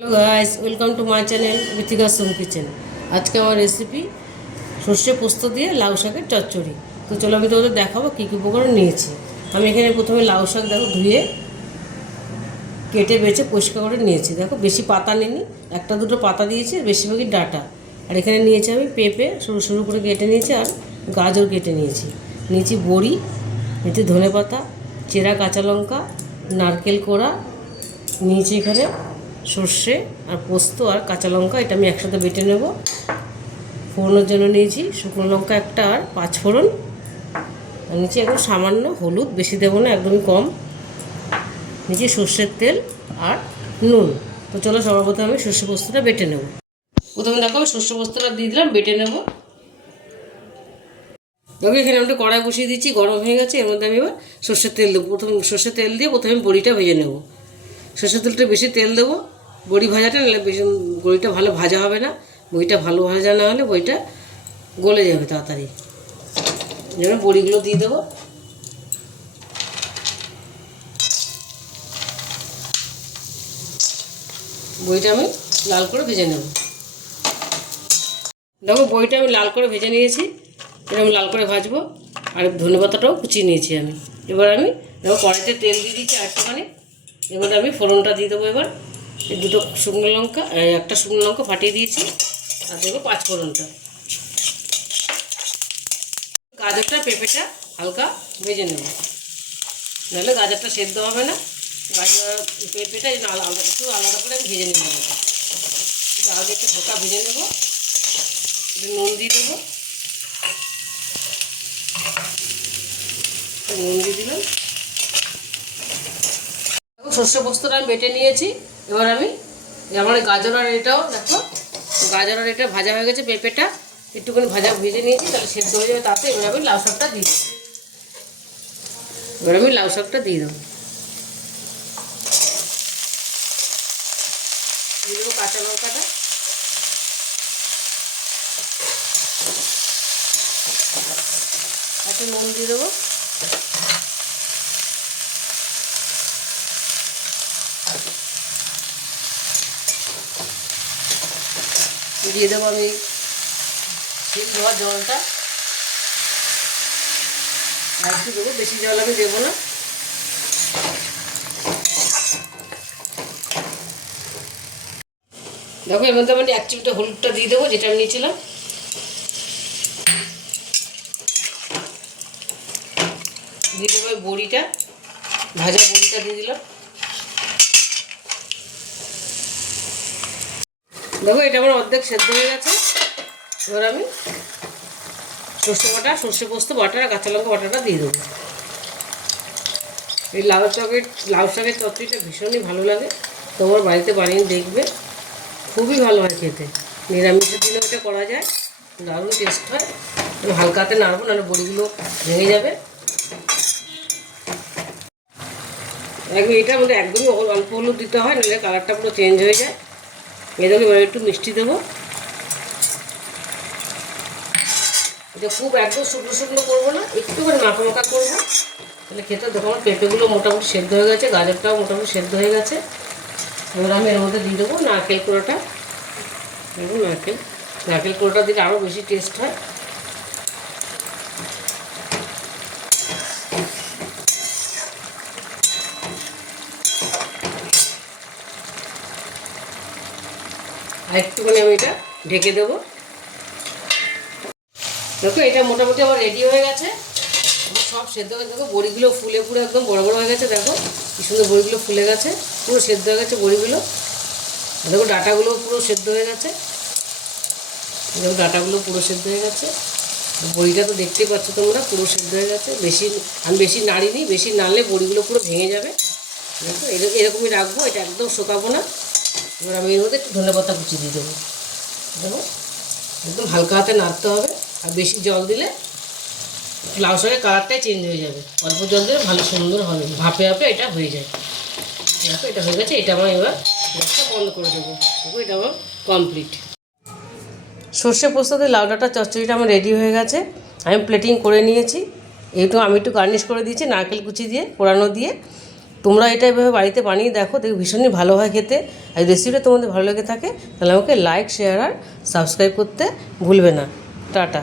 Hello guys welcome to my channel Ritika Som kitchen আজকে আমার recipe সর্ষে পোস্ত দিয়ে লাউ শাকের চচ্চড়ি। তো চলো আমি তোমাদের দেখাবো কী কী উপকরণ নিয়েছি। আমি এখানে প্রথমে লাউ শাক দেখো ধুয়ে, কেটে বেছে পরিষ্কার করে নিয়েছি। দেখো বেশি পাতা নিইনি, একটা দুটো পাতা দিয়েছি বেশিরভাগই ডাটা। আর এখানে নিয়েছি আমি পেঁপে, সরু সরু করে কেটে নিয়েছি, আর গাজর কেটে নিয়েছি। নিয়েছি বড়ি, নিয়েছি ধনে পাতা চেরা কাঁচা লঙ্কা, নারকেল কোড়া, নিয়েছি এখানে সর্ষে আর পোস্ত আর কাঁচা লঙ্কা, এটা আমি একসাথে বেটে নেব। ফোড়নের জন্য নিয়েছি শুকনো লঙ্কা একটা আর পাঁচ ফোড়ন। আর নিচে এখন সামান্য হলুদ, বেশি দেবো না, একদমই কম। নিচে সর্ষের তেল আর নুন। তো চলো সবার প্রথমে আমি সর্ষে পোস্তটা বেটে নেব। প্রথমে দেখো আমি সর্ষে পোস্তটা দিয়ে দিলাম, বেটে নেব। দেখো এখানে আমি কড়াই বসিয়ে দিচ্ছি, গরম হয়ে গেছে, এর মধ্যে আমি এবার সর্ষের তেল দেবো। প্রথম সর্ষের তেল দিয়ে প্রথমে বড়িটা ভেজে নেব। সর্ষের তেলটা বেশি তেল দেবো। বড়ি ভাজাটা নাহলে বেশি বড়িটা ভালো ভাজা হবে না। বইটা ভালো ভাজা না হলে বইটা গলে যাবে তাড়াতাড়ি। যেমন বড়িগুলো দিয়ে দেবো। বইটা আমি লাল করে ভেজে নেব। দেখো বইটা আমি লাল করে ভেজে নিয়েছি। এরকম লাল করে ভাজবো। আর ধনে পাতাটাও কুচিয়ে নিয়েছি আমি। এবার আমি দেখো কড়াইতে তেল দিয়ে দিচ্ছি একটুখানি। এবার আমি ফোড়নটা দিয়ে দেবো এবার। এই দুটো শুকনো লঙ্কা একটা শুকনো লঙ্কা ফাটিয়ে দিয়েছি। আর দেবো পাঁচ ফোড়নটা। গাজরটা, পেঁপেটা হালকা ভেজে নেব। নাহলে গাজরটা সেদ্ধ হবে না। গাজর, পেঁপেটা আলাদা একটু আলাদা করে আমি ভেজে নেব। আগে একটু পোকা ভেজে নেব। নুন দিয়ে দেবো। নুন দিয়ে দিলাম। শস্য পোস্তটা আমি বেটে নিয়েছি। এবার আমি আমার গাজর আর এটাও দেখো, গাজর আর এটা ভাজা হয়ে গেছে পেঁপেটা। একটুখানি ভাজা ভেজে নিয়েছি, তাহলে সেদ্ধ হয়ে যাবে তাতে। এবার আমি লাউ শাকটা দিই এবার আমি লাউ শাকটা দিয়ে দেবো। দিয়ে কাঁচা লঙ্কাটা। একটু নুন দিয়ে দেবো। দিয়ে দেবো আমি। সিদ্ধ হওয়া জলটা। আর একটু দেবো? বেশি জল আমি দেবো না। দেখো, এর মধ্যে আমি এক চিমটা হলুদটা দিয়ে দেবো, যেটা আমি নিয়েছিলাম। দিয়ে দেবো বড়িটা, ভাজা বড়িটা দিয়ে দিলাম। দেখো, এটা আমার অর্ধেক সেদ্ধ হয়ে গেছে। এবার আমি সর্ষে বাটা, সর্ষে পোস্ত বাটা আর কাঁচা লঙ্কা বাটাটা দিয়ে দেবো। এই লাউ শাকের লাউ শাকের চচ্চড়িটা ভীষণই ভালো লাগে। তোমার বাড়িতে বানিয়ে দেখবে, খুবই ভালো হয় খেতে। নিরামিষের দিনেও এটা করা যায়। দারুণ টেস্ট হয়। হালকাতে নাড়বো, নাহলে বড়িগুলো ভেঙে যাবে। একদম এটার মধ্যে একদমই অল্প হলুদ দিতে হয়, নাহলে কালারটা পুরো চেঞ্জ হয়ে যায়। এদেরকে এবার একটু মিষ্টি দেবো। এটা খুব একদম শুকনো শুকনো করব না একটু করে মাখা মাখা করব। তাহলে খেতে দেখো আমার পেঁপেগুলো মোটামুটি সেদ্ধ হয়ে গেছে, গাজরটাও মোটামুটি সেদ্ধ হয়ে গেছে। এবার আমি এর মধ্যে দিয়ে দেবো নারকেল কোড়াটা। দেখুন নারকেল নারকেল কোড়াটা দিলে আরও বেশি টেস্ট হয়। আর একটুখানি আমি এটা ঢেকে দেবো। দেখো, এটা মোটামুটি আমার রেডি হয়ে গেছে। সব সেদ্ধ হয়ে দেখো বড়িগুলো ফুলে পুরো একদম বড় বড় হয়ে গেছে, দেখো। কি সুন্দর বড়িগুলো ফুলে গেছে, পুরো সেদ্ধ হয়ে গেছে বড়িগুলো। দেখো ডাটাগুলো পুরো সেদ্ধ হয়ে গেছে। দেখো, ডাটাগুলো পুরো সেদ্ধ হয়ে গেছে। বড়িটা তো দেখতেই পাচ্ছ তোমরা, পুরো সেদ্ধ হয়ে গেছে। বেশি, আমি বেশি নাড়িনি, বেশি নাড়লে বড়িগুলো পুরো ভেঙে যাবে। দেখো, এরকম এরকমই রাখব, এটা একদম শোকাবো না। এবার আমি এর মধ্যে একটু ধনে পাতা কুচি দিয়ে দেবো। দেখো একদম হালকা হাতে নাড়তে হবে। আর বেশি জল দিলে লাউ শাকের কালারটাই চেঞ্জ হয়ে যাবে। অল্প জল দিলে ভালো সুন্দর হবে। ভাপে ভাপে এটা হয়ে যায়। দেখো, এটা হয়ে গেছে। এটা আমার এবার গ্যাসটা বন্ধ করে দেবো। দেখো, এটা আমার কমপ্লিট সর্ষে পোস্তাতে লাউ ডাঁটা চচ্চড়িটা আমার রেডি হয়ে গেছে। আমি প্লেটিং করে নিয়েছি। একটু আমি একটু গার্নিশ করে দিয়েছি। নারকেল কুচি দিয়ে পোড়ানো দিয়ে। তোমরা এটা এভাবে বাড়িতে বানিয়ে দেখো দেখো ভীষণই ভালো হয় খেতে। আর রেসিপিটা তোমাদের ভালো লেগে থাকে, তাহলে আমাকে লাইক শেয়ার আর সাবস্ক্রাইব করতে ভুলবে না। টাটা।